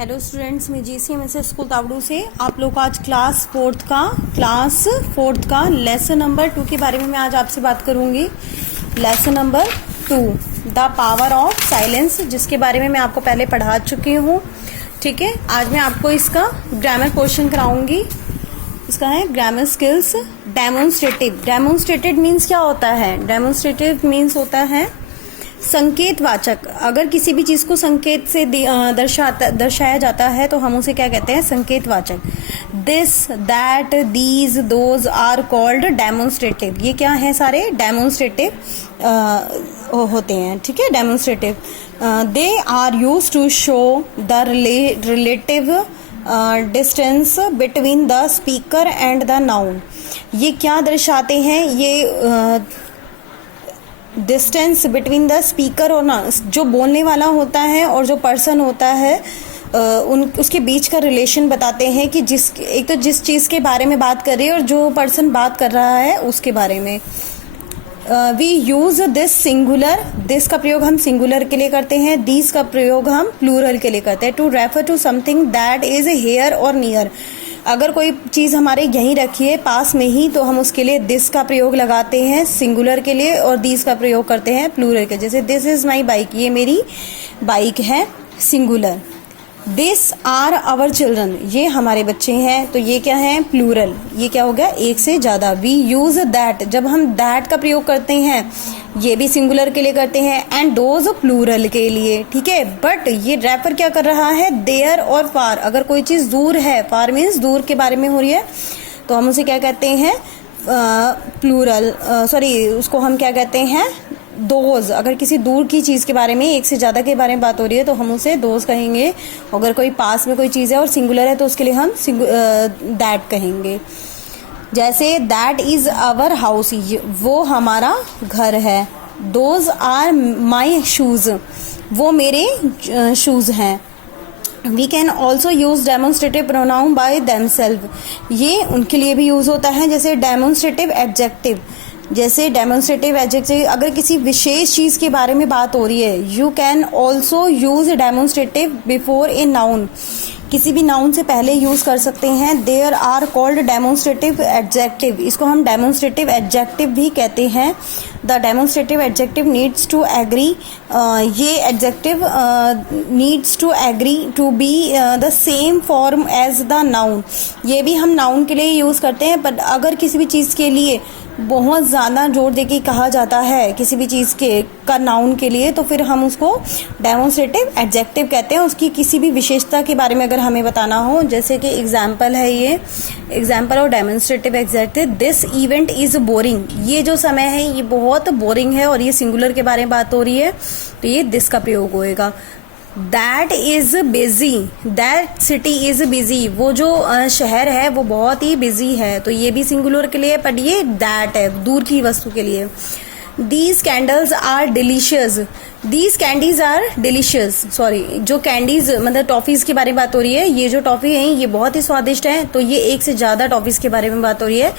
Hello students, मैं GCMS school Tauru से आप लोग आज क्लास फोर्थ का लेसन नंबर 2 के बारे में मैं आज आपसे बात करूंगी। Lesson number 2 the power of silence, जिसके बारे में मैं आपको पहले पढ़ा चुकी हूँ। ठीक है, आज मैं आपको इसका ग्रामर क्वेश्चन कराऊंगी। इसका है grammar skills demonstrative. Demonstrated means क्या होता है? डेमोन्स्ट्रेटिव मीन्स होता है संकेतवाचक। अगर किसी भी चीज को संकेत से दर्शाया जाता है तो हम उसे क्या कहते हैं? संकेतवाचक। This, that, these, those are called demonstrative. ये क्या है? सारे डेमोन्स्ट्रेटिव होते हैं। ठीक है, demonstrative. They are used to show the relative distance between the speaker and the noun. ये क्या दर्शाते हैं? ये डिस्टेंस बिटवीन द स्पीकर और ना, जो बोलने वाला होता है और जो पर्सन होता है उसके बीच का रिलेशन बताते हैं कि एक तो जिस चीज़ के बारे में बात कर रही है और जो पर्सन बात कर रहा है उसके बारे में। We use this singular. This का प्रयोग हम सिंगुलर के लिए करते हैं, दीज का प्रयोग हम प्लूरल के लिए करते हैं। To refer to something that is here और नियर। अगर कोई चीज़ हमारे यहीं रखी है पास में ही तो हम उसके लिए दिस का प्रयोग लगाते हैं सिंगुलर के लिए और दीज का प्रयोग करते हैं प्लूरल के। जैसे दिस इज माई बाइक, ये मेरी बाइक है, singular. This are our children, ये हमारे बच्चे हैं, तो ये क्या है? प्लूरल। ये क्या हो गया? एक से ज़्यादा। वी यूज दैट, जब हम दैट का प्रयोग करते हैं ये भी सिंगुलर के लिए करते हैं एंड दोज प्लूरल के लिए। ठीक है, बट ये रेफर क्या कर रहा है? देयर और फार। अगर कोई चीज़ दूर है, फार मीन्स दूर के बारे में हो रही है, तो हम उसे क्या कहते हैं? प्लूरल, उसको हम क्या कहते हैं? दोज। अगर किसी दूर की चीज़ के बारे में, एक से ज़्यादा के बारे में बात हो रही है तो हम उसे दोज कहेंगे। अगर कोई पास में कोई चीज़ है और सिंगुलर है तो उसके लिए हम दैट कहेंगे। जैसे दैट इज़ आवर हाउस, वो हमारा घर है। दोज आर माई शूज़, वो मेरे शूज़ हैं। We can also use demonstrative pronoun by themself, ये उनके लिए भी यूज़ होता है। जैसे डेमोन्स्ट्रेटिव एडजेक्टिव, जैसे डेमोन्स्ट्रेटिव एडजेक्टिव अगर किसी विशेष चीज़ के बारे में बात हो रही है, you can also use demonstrative before a noun, किसी भी नाउन से पहले यूज़ कर सकते हैं। There are called demonstrative adjective, इसको हम डेमोन्स्ट्रेटिव एडजेक्टिव भी कहते हैं। The demonstrative adjective needs to agree, ये adjective needs to agree to be the same form as the noun, ये भी हम नाउन के लिए यूज़ करते हैं। पर अगर किसी भी चीज़ के लिए बहुत ज़्यादा जोर देके कहा जाता है किसी भी चीज़ का नाउन के लिए, तो फिर हम उसको डेमोन्स्ट्रेटिव एडजेक्टिव कहते हैं। उसकी किसी भी विशेषता के बारे में अगर हमें बताना हो, जैसे कि एग्जाम्पल है, ये एग्जाम्पल और demonstrative adjective. This event is boring, ये जो समय है ये बहुत बोरिंग है और ये सिंगुलर के बारे में बात हो रही है तो ये दिस का प्रयोग होएगा। That is busy, that city is busy, वो जो शहर है वो बहुत ही बिजी है, तो ये भी सिंगुलर के लिए, पर ये दैट है दूर की वस्तु के लिए। These candles are delicious, these candies are delicious, जो कैंडीज मतलब टॉफीज के बारे में बात हो रही है, ये जो टॉफी है ये बहुत ही स्वादिष्ट है, तो ये एक से ज्यादा टॉफीज के बारे में बात हो रही है।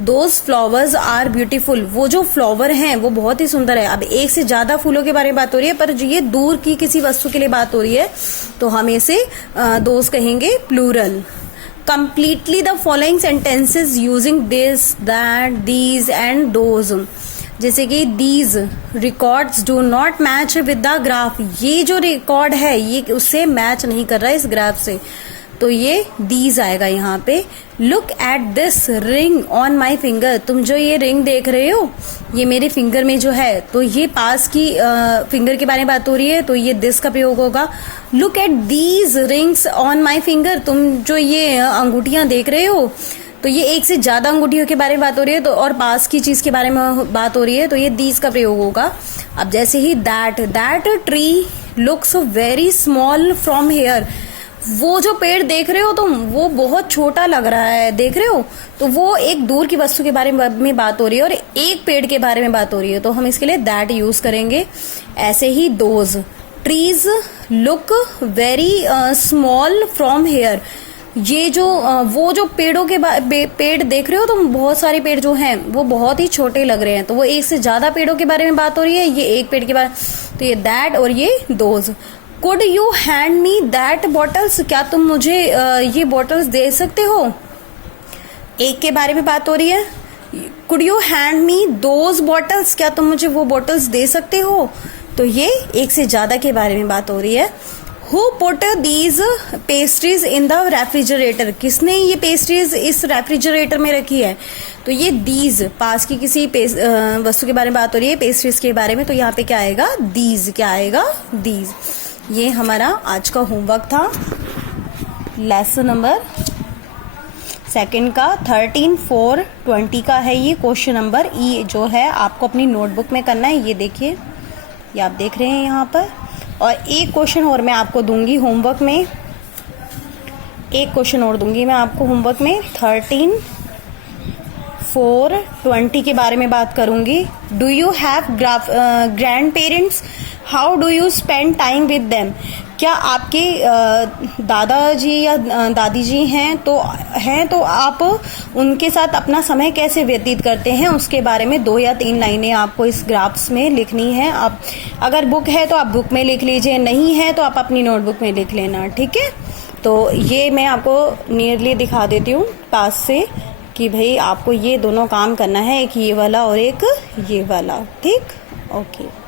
दोज फ्लावर्स आर ब्यूटीफुल, वो जो फ्लावर हैं वो बहुत ही सुंदर है। अब एक से ज्यादा फूलों के बारे में बात हो रही है, पर जो ये दूर की किसी वस्तु के लिए बात हो रही है तो हम इसे दोज कहेंगे plural. Completely the following sentences using this, that, these and those. जैसे कि these records do not match with the graph, ये जो रिकॉर्ड है ये उससे मैच नहीं कर रहा है इस ग्राफ से, तो ये दीज आएगा यहाँ पे। Look at this ring on my finger, तुम जो ये रिंग देख रहे हो ये मेरे फिंगर में जो है, तो ये पास की फिंगर के बारे में बात हो रही है तो ये दिस का प्रयोग होगा। Look at these rings on my finger, तुम जो ये अंगूठियां देख रहे हो तो ये एक से ज्यादा अंगूठियों के बारे में बात हो रही है, तो और पास की चीज के बारे में बात हो रही है तो ये दीज का प्रयोग होगा। अब जैसे ही that tree looks very small from here, वो जो पेड़ देख रहे हो तुम वो बहुत छोटा लग रहा है, देख रहे हो, तो वो एक दूर की वस्तु के बारे में बात हो रही है और एक पेड़ के बारे में बात हो रही है, तो हम इसके लिए दैट यूज करेंगे। ऐसे ही those, trees look very small from here, ये जो वो जो पेड़ों के पेड़ देख रहे हो तुम, बहुत सारे पेड़ जो हैं वो बहुत ही छोटे लग रहे हैं, तो वो एक से ज्यादा पेड़ों के बारे में बात हो रही है, ये एक पेड़ के बारे, तो ये दैट और ये those. Could you hand me that bottles, क्या तुम मुझे ये बॉटल्स दे सकते हो। एक के बारे में बात हो रही है, could you hand me those bottles, क्या तुम मुझे वो बॉटल्स दे सकते हो। तो ये एक से ज्यादा के बारे में बात हो रही है। Who put these pastries in the refrigerator, किसने ये पेस्ट्रीज इस रेफ्रिजरेटर में रखी है। तो ये दीज पास की किसी वस्तु के बारे में बात हो रही है, पेस्ट्रीज के बारे में, तो यहाँ पे क्या आएगा, दीज, क्या आएगा, दीज। ये हमारा आज का होमवर्क था, लेसन नंबर 2 का 13/4/20 का है ये क्वेश्चन नंबर ई, जो है आपको अपनी नोटबुक में करना है। ये देखिए, ये आप देख रहे हैं यहाँ पर। और एक क्वेश्चन और मैं आपको दूंगी होमवर्क में, एक क्वेश्चन और दूंगी मैं आपको होमवर्क में, 13/4/20 के बारे में बात करूंगी। Do you have grand parents, how do you spend time with them, क्या आपके दादाजी या दादी जी हैं तो आप उनके साथ अपना समय कैसे व्यतीत करते हैं, उसके बारे में 2 या 3 लाइनें आपको इस ग्राफ्स में लिखनी है। आप अगर बुक है तो आप बुक में लिख लीजिए, नहीं है तो आप अपनी नोटबुक में लिख लेना, ठीक है। तो ये मैं आपको नियरली दिखा देती हूँ पास से कि भाई आपको ये दोनों काम करना है, एक ये वाला और एक ये वाला, ठीक, ओके।